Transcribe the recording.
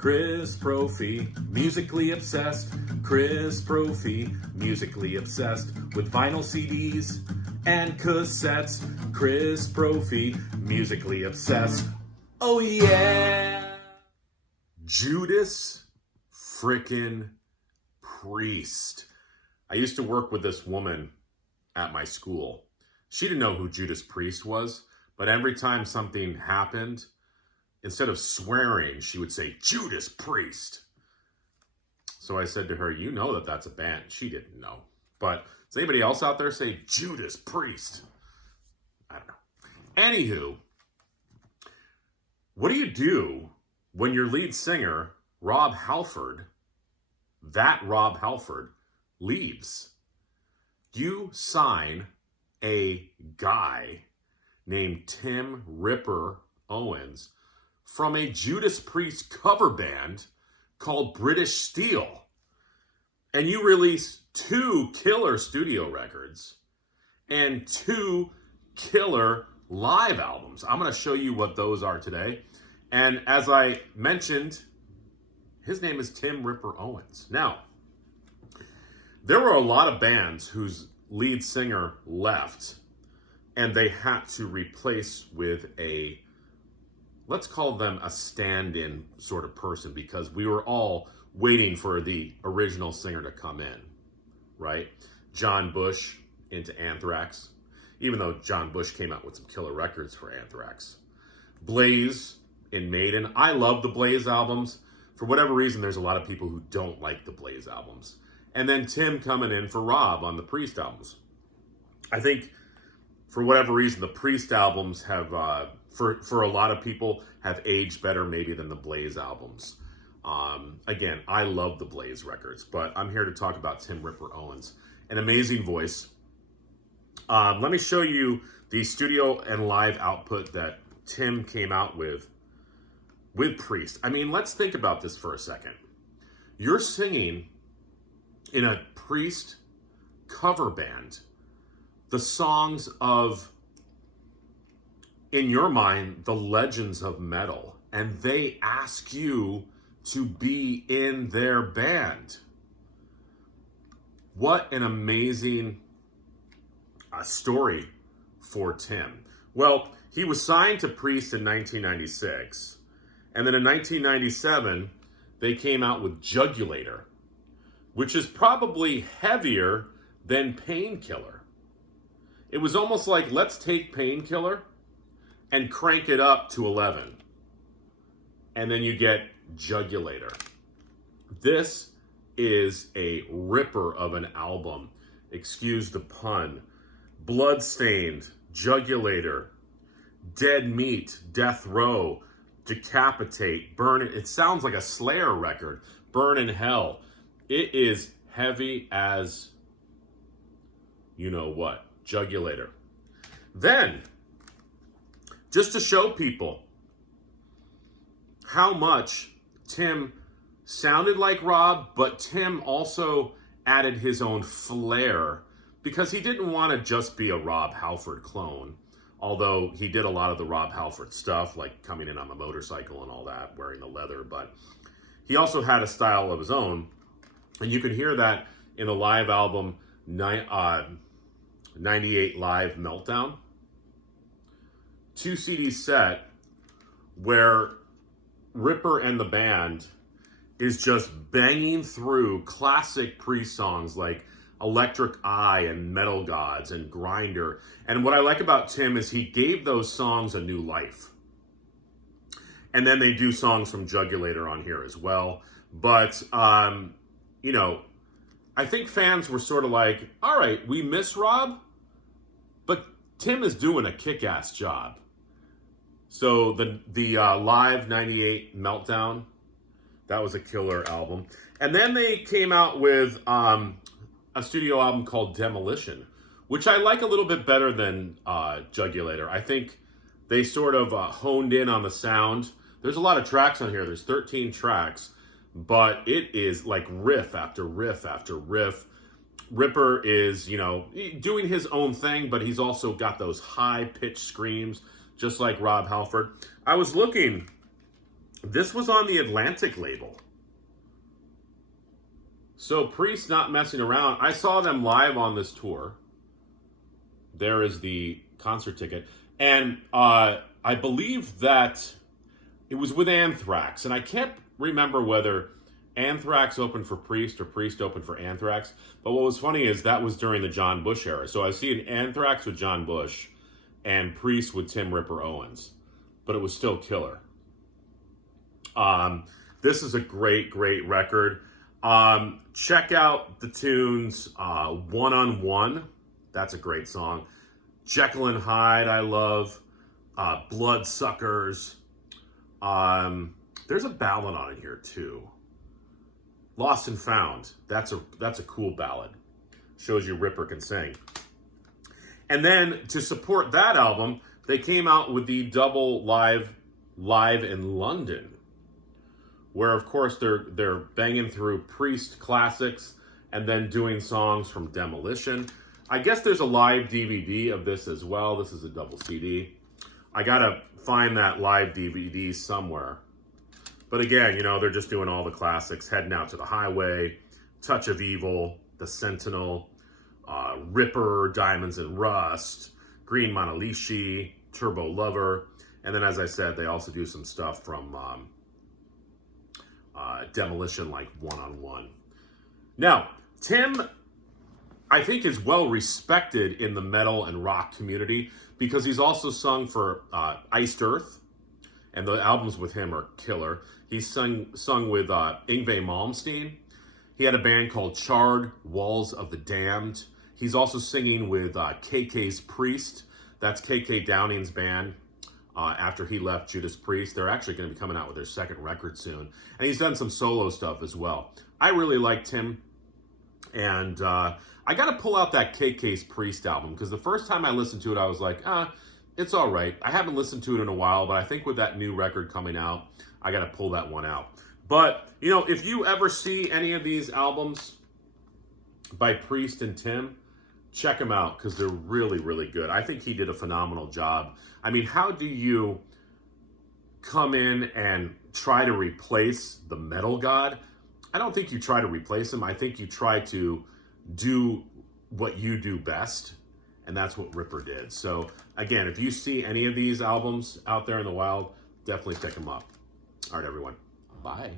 Chris Brophy, musically obsessed. Chris Brophy, musically obsessed with vinyl CDs and cassettes. Chris Brophy, musically obsessed. Oh yeah! Judas frickin' Priest. I used to work with this woman at my school. She didn't know who Judas Priest was, but every time something happened, instead of swearing, she would say, Judas Priest. So I said to her, you know that that's a band. She didn't know. But does anybody else out there say Judas Priest? I don't know. Anywho, what do you do when your lead singer, Rob Halford, leaves? You sign a guy named Tim Ripper Owens from a Judas Priest cover band called British Steel. And you release 2 killer studio records and 2 killer live albums. I'm going to show you what those are today. And as I mentioned, his name is Tim Ripper Owens. Now, there were a lot of bands whose lead singer left and they had to replace with a, let's call them a stand-in sort of person, because we were all waiting for the original singer to come in, right? John Bush into Anthrax, even though John Bush came out with some killer records for Anthrax. Blaze in Maiden. I love the Blaze albums. For whatever reason, there's a lot of people who don't like the Blaze albums. And then Tim coming in for Rob on the Priest albums. I think for whatever reason, the Priest albums have, for a lot of people, have aged better maybe than the Blaze albums. Again, I love the Blaze records, but I'm here to talk about Tim Ripper Owens. An amazing voice. Let me show you the studio and live output that Tim came out with Priest. I mean, let's think about this for a second. You're singing in a Priest cover band the songs of, in your mind, the legends of metal, and they ask you to be in their band. What an amazing story for Tim. Well, he was signed to Priest in 1996, and then in 1997, they came out with Jugulator, which is probably heavier than Painkiller. It was almost like, let's take Painkiller and crank it up to 11. And then you get Jugulator. This is a ripper of an album. Excuse the pun. Bloodstained, Jugulator, Dead Meat, Death Row, Decapitate, Burn It. It sounds like a Slayer record. Burn in Hell. It is heavy as you know what. Jugulator. Then, just to show people how much Tim sounded like Rob, but Tim also added his own flair, because he didn't want to just be a Rob Halford clone, although he did a lot of the Rob Halford stuff, like coming in on the motorcycle and all that, wearing the leather, but he also had a style of his own, and you can hear that in the live album 98 Live Meltdown. 2 CD set where Ripper and the band is just banging through classic Priest songs like Electric Eye and Metal Gods and Grinder. And what I like about Tim is he gave those songs a new life. And then they do songs from Jugulator on here as well. But, you know, I think fans were sort of like, all right, we miss Rob, but Tim is doing a kick-ass job. So the live 98 Meltdown, that was a killer album. And then they came out with a studio album called Demolition, which I like a little bit better than Jugulator. I think they sort of honed in on the sound. There's a lot of tracks on here. There's 13 tracks, but it is like riff after riff after riff. Ripper is, you know, doing his own thing, but he's also got those high-pitched screams, just like Rob Halford. I was looking This was on the Atlantic label. So Priest not messing around. I saw them live on this tour. There is the concert ticket. And I believe that it was with Anthrax. And I can't remember whether Anthrax opened for Priest or Priest opened for Anthrax. But what was funny is that was during the John Bush era. So I see an Anthrax with John Bush and Priest with Tim Ripper Owens. But it was still killer. This is a great, great record. Check out the tunes One on One. That's a great song. Jekyll and Hyde, I love. Bloodsuckers. There's a ballad on it here too. Lost and Found. That's a cool ballad. Shows you Ripper can sing. And then to support that album, they came out with the double live in London, where of course they're banging through Priest classics and then doing songs from Demolition. I guess there's a live DVD of this as well. This is a double CD. I gotta find that live DVD somewhere. But again, you know, they're just doing all the classics. Heading Out to the Highway, Touch of Evil, The Sentinel, Ripper, Diamonds and Rust, Green Manalishi, Turbo Lover. And then, as I said, they also do some stuff from Demolition, like One on One. Now, Tim, I think, is well respected in the metal and rock community because he's also sung for Iced Earth, and the albums with him are killer. He's sung with Yngwie Malmsteen. He had a band called Charred Walls of the Damned. He's also singing with KK's Priest. That's KK Downing's band. After he left Judas Priest. They're actually going to be coming out with their second record soon. And he's done some solo stuff as well. I really liked him. And I got to pull out that KK's Priest album, because the first time I listened to it, I was like, it's all right. I haven't listened to it in a while, but I think with that new record coming out, I got to pull that one out. But, you know, if you ever see any of these albums by Priest and Tim, check them out, because they're really, really good. I think he did a phenomenal job. I mean, how do you come in and try to replace the metal god? I don't think you try to replace him. I think you try to do what you do best, and that's what Ripper did. So, again, if you see any of these albums out there in the wild, definitely pick them up. All right, everyone. Bye.